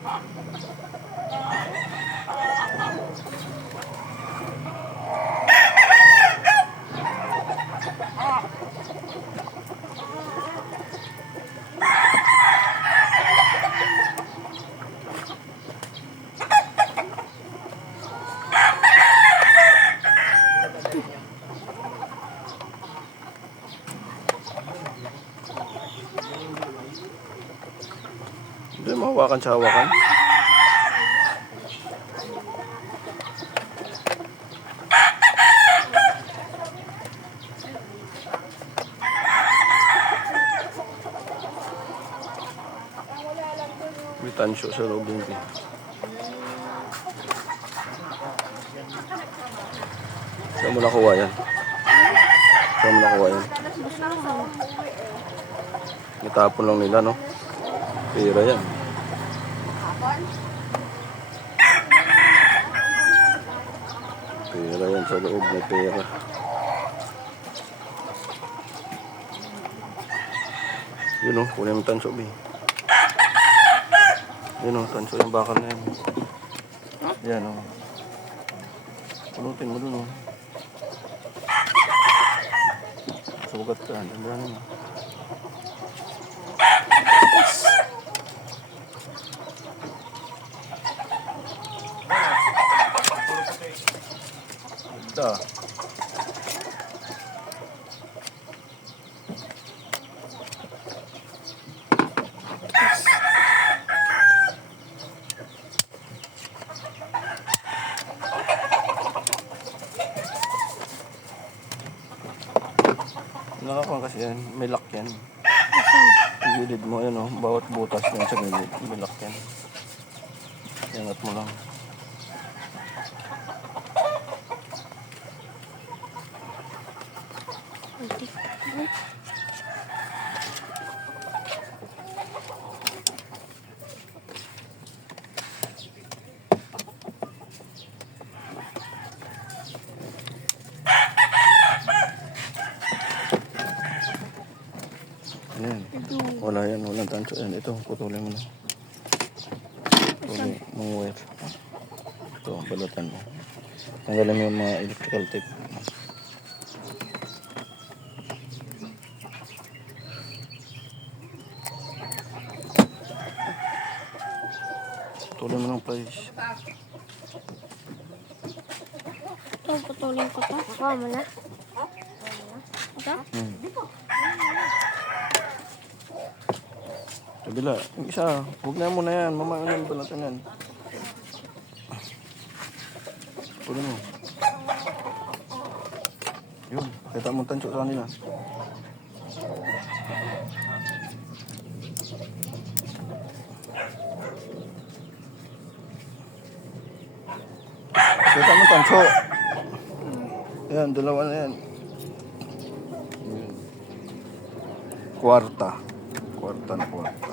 Hindi mahawakan sa hawakan. May tansyo sa loob din. Saan mo nakuha yan? Saan mo nakuha yan? Natapon lang nila, no? Pera yan. Pera yan sa loob, may pera. Yun o, kunin mo tanso, B. Yun o, tanso yung bakal na yan. Yan o. Pulutin mo dun o. Sugat ka, dandanin mo. Ito. Nakakuha kasi yan, may lock yan. Ang gilid mo, yan o, bawat butas yan sa gilid, may lock yan. Yangat mo lang. Ayan. Wala yan, walang tanso yan. Ito, putulin mo na. Putulin mong wire. Ito, balutan mo. Tanggalin mo yung mga electrical tape. Putulin mo ng pliers. Ito, putulin ko ito. Nakuha mo na. Ito? Kabila, yung isa, huwag na muna yan. Mamaya na yung balatan yan. Putulin mo. Yun, kita mo tanso sa kanila. Kita mo tanso. Yan, dalawa na yan. Kwarta. Kwarta na kwarta.